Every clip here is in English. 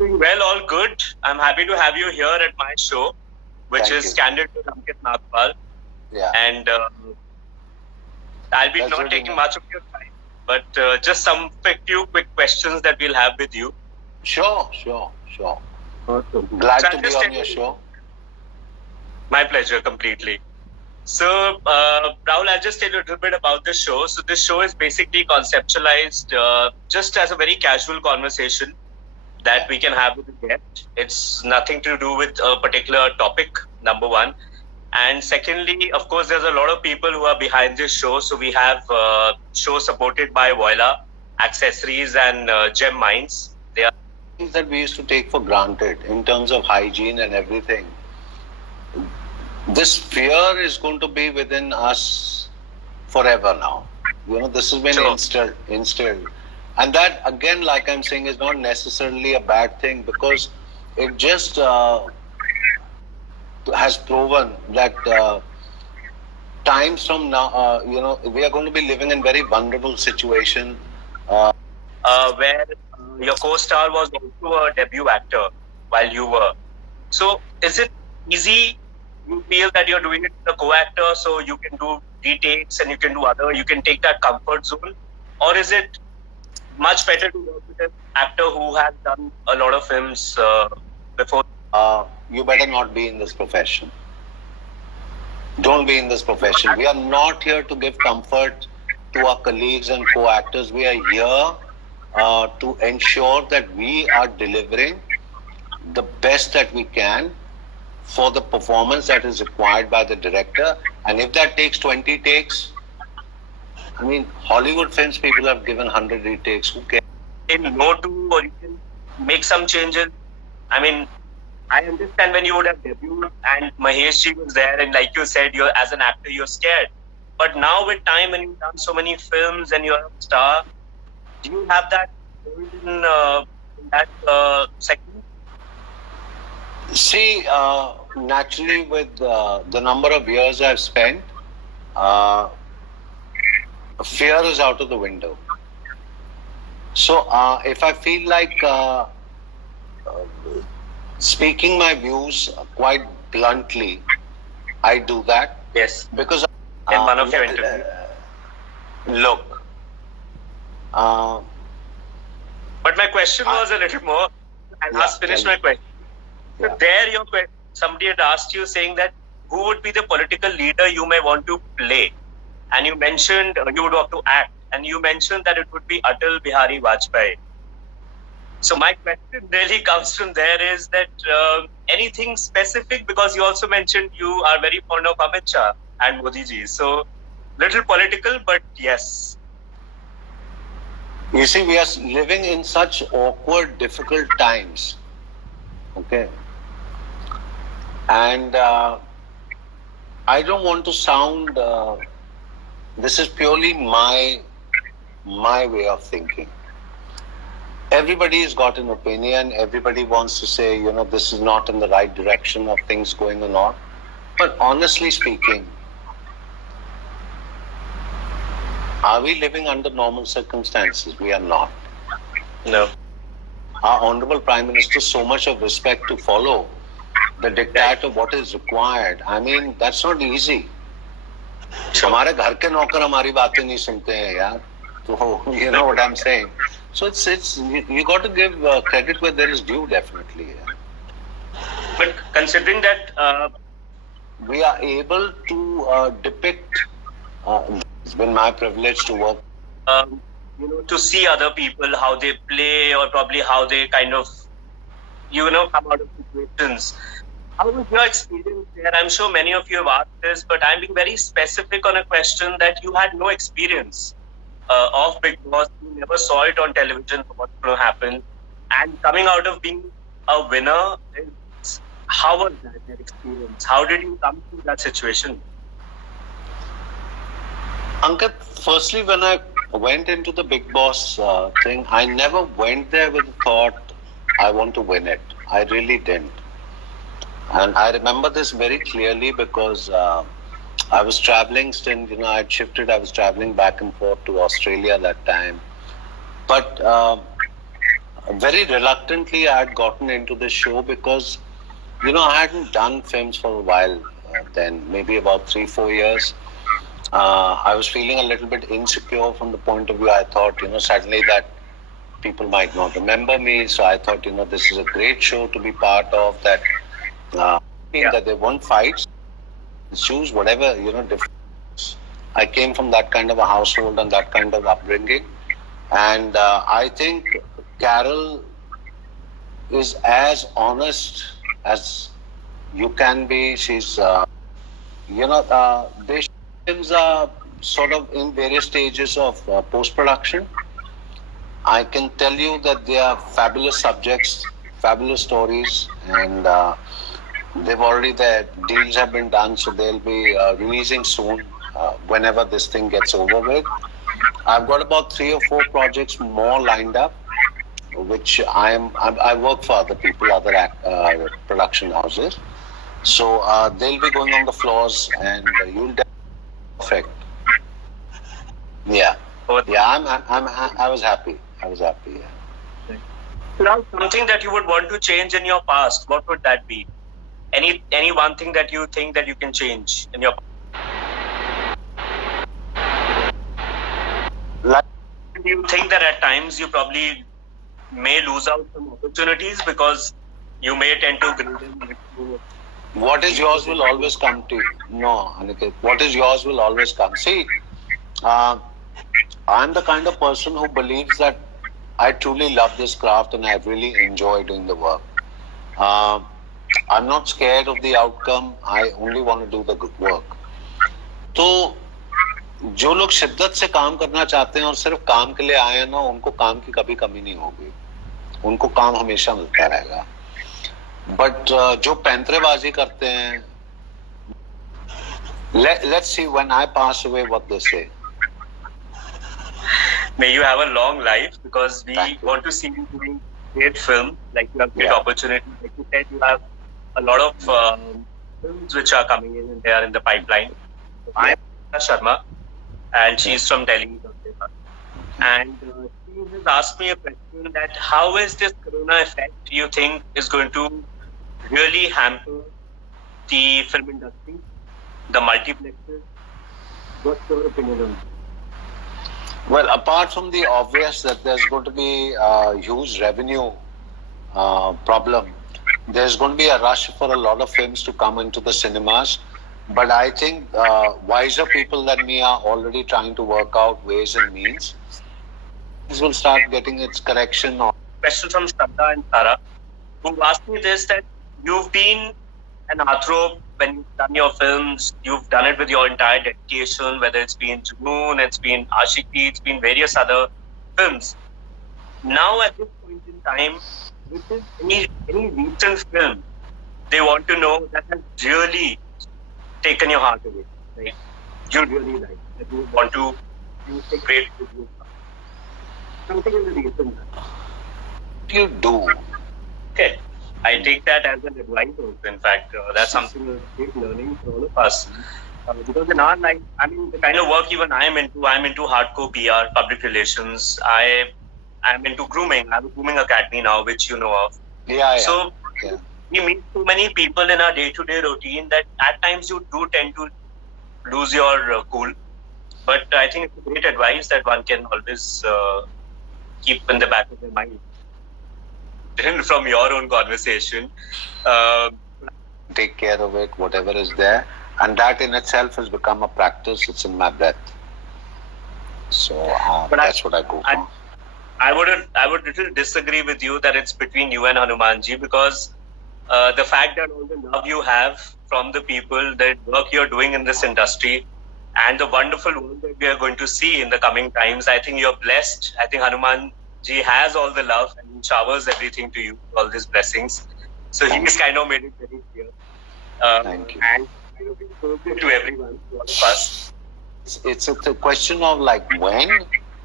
Doing well, all good. I'm happy to have you here at my show, which Thank is you. Candid with Ankit Nagpal. Yeah. And I'll be That's not really taking nice. much of your time, but just some few quick questions that we'll have with you. Sure. Awesome. Glad So to I'll be just on tell your you- show. My pleasure, completely. So, Rahul, I'll just tell you a little bit about this show. So, this show is basically conceptualized just as a very casual conversation that we can have with the guest. It's nothing to do with a particular topic, number one. And secondly, of course, there's a lot of people who are behind this show. So we have show supported by Voila, Accessories, and Gem Minds. They are Things that we used to take for granted in terms of hygiene and everything. This fear is going to be within us forever now. This has been Sure. instilled. And that, again, like I'm saying, is not necessarily a bad thing because it just has proven that times from now, we are going to be living in very vulnerable situation. where your co-star was also a debut actor while you were. So is it easy? You feel that you're doing it with a co-actor, so you can do retakes and you can take that comfort zone, or is it much better to work with an actor who has done a lot of films before? You better not be in this profession. Don't be in this profession. We are not here to give comfort to our colleagues and co-actors. We are here to ensure that we are delivering the best that we can for the performance that is required by the director. And if that takes 20 takes, I mean, Hollywood films, people have given 100 retakes. Who cares? No to, or you can make some changes. I mean, I understand when you would have debuted and Mahesh Ji was there, and like you said, you're as an actor, you're scared. But now with time and you've done so many films and you're a star, do you have that in that segment? See, naturally, with the number of years I've spent, fear is out of the window. So, if I feel like speaking my views quite bluntly, I do that. Yes. Because in one of your interviews. Look. But my question was a little more. I'll just finish my question. So there, somebody had asked you saying that who would be the political leader you may want to play, and you mentioned you would want to act, and you mentioned that it would be Atal Bihari Vajpayee. So my question really comes from there is that anything specific, because you also mentioned you are very fond of Amit Shah and Modi ji. So little political, but yes. You see, we are living in such awkward, difficult times. Okay. And I don't want to sound, this is purely my way of thinking. Everybody's got an opinion. Everybody wants to say, this is not in the right direction of things going on. But honestly speaking, are we living under normal circumstances? We are not. No. Our Honorable Prime Minister, so much of respect to follow the diktat of what is required. I mean, that's not easy. हमारे घर के नौकर हमारी बातें नहीं सुनते हैं यार. So, you know what I'm saying? So it's you got to give credit where there is due, definitely. Yeah. But considering that we are able to depict, it's been my privilege to work. To see other people, how they play, or probably how they kind of, come out of situations. How was your experience there? I'm sure many of you have asked this, but I'm being very specific on a question that you had no experience of Bigg Boss. You never saw it on television, what's going to happen. And coming out of being a winner, how was that experience? How did you come to that situation? Ankit, firstly, when I went into the Bigg Boss thing, I never went there with the thought, I want to win it. I really didn't. And I remember this very clearly because I was traveling still, I had shifted, I was traveling back and forth to Australia that time. But very reluctantly I had gotten into this show because, I hadn't done films for a while then, maybe about 3-4 years. I was feeling a little bit insecure from the point of view. I thought, suddenly that people might not remember me. So I thought, this is a great show to be part of, that that they won't fight, choose whatever, different. I came from that kind of a household and that kind of upbringing. And I think Carol is as honest as you can be. She's, these films are sort of in various stages of post-production. I can tell you that they are fabulous subjects, fabulous stories, and their deals have been done, so they'll be releasing soon, whenever this thing gets over with. I've got about 3 or 4 projects more lined up, which I work for other people, other production houses. So they'll be going on the floors, and you'll get perfect. Yeah, yeah. I was happy. Yeah. Now, something that you would want to change in your past, what would that be? Any one thing that you think that you can change in your past? Do you think that at times you probably may lose out some opportunities because you may tend to grill them? What is yours will always come to you. No, Aniket. What is yours will always come. See, I'm the kind of person who believes that I truly love this craft and I really enjoy doing the work. I'm not scared of the outcome. I only want to do the good work. तो जो लोग शिद्दत से काम करना चाहते हैं और सिर्फ काम के लिए आए हैं ना, उनको काम की कभी कमी नहीं होगी. उनको काम हमेशा मिलता रहेगा. बट जो पैंतरेबाजी करते हैं, let's see when I pass away what they say. May you have a long life, because we want to see you doing great film. Like, you have great opportunity. Like you said, you have a lot of films which are coming in and they are in the pipeline. I'm Sharma, and she's from Delhi. And she has asked me a question that how is this corona effect you think is going to really hamper the film industry, the multiplexes? What's your opinion on that? Well, apart from the obvious that there's going to be a huge revenue problem, there's going to be a rush for a lot of films to come into the cinemas. But I think wiser people than me are already trying to work out ways and means. This will start getting its correction. Question from Shraddha and Tara, who asked me this, that you've been an heartthrob when you've done your films. You've done it with your entire dedication, whether it's been Junoon, it's been Aashiqui, it's been various other films. Now at this point in time, which is any recent film they want to know that has really taken your heart away, right? You really like, that you want to use a great review. Something in the recent. What do you do? Okay. I take that as an advice also. In fact, that's something we're keep learning for all of us. Because in our life, the kind of work even I'm into hardcore PR, public relations. I'm into grooming. I have a grooming academy now, which you know of. Yeah. So we meet so many people in our day-to-day routine that at times you do tend to lose your cool. But I think it's a great advice that one can always keep in the back of their mind. From your own conversation, take care of it, whatever is there, and that in itself has become a practice. It's in my breath. So that's what I go for. I would little disagree with you that it's between you and Hanumanji, because the fact that all the love you have from the people, the work you're doing in this industry, and the wonderful work that we are going to see in the coming times, I think you're blessed. I think Hanumanji has all the love and showers everything to you, all these blessings. So he's kind of made it very clear. Thank you. And to everyone, to all of us. It's a question of like when,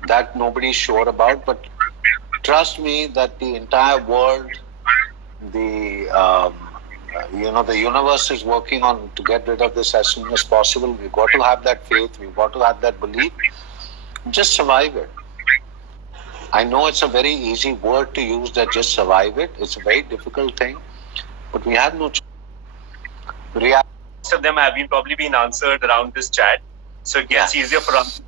that nobody's sure about, but trust me that the entire world, the universe is working on to get rid of this as soon as possible. We've got to have that faith. We've got to have that belief. Just survive it. I know it's a very easy word to use, that just survive it. It's a very difficult thing, but we have no choice. Most of them have probably been answered around this chat, so it gets easier for us.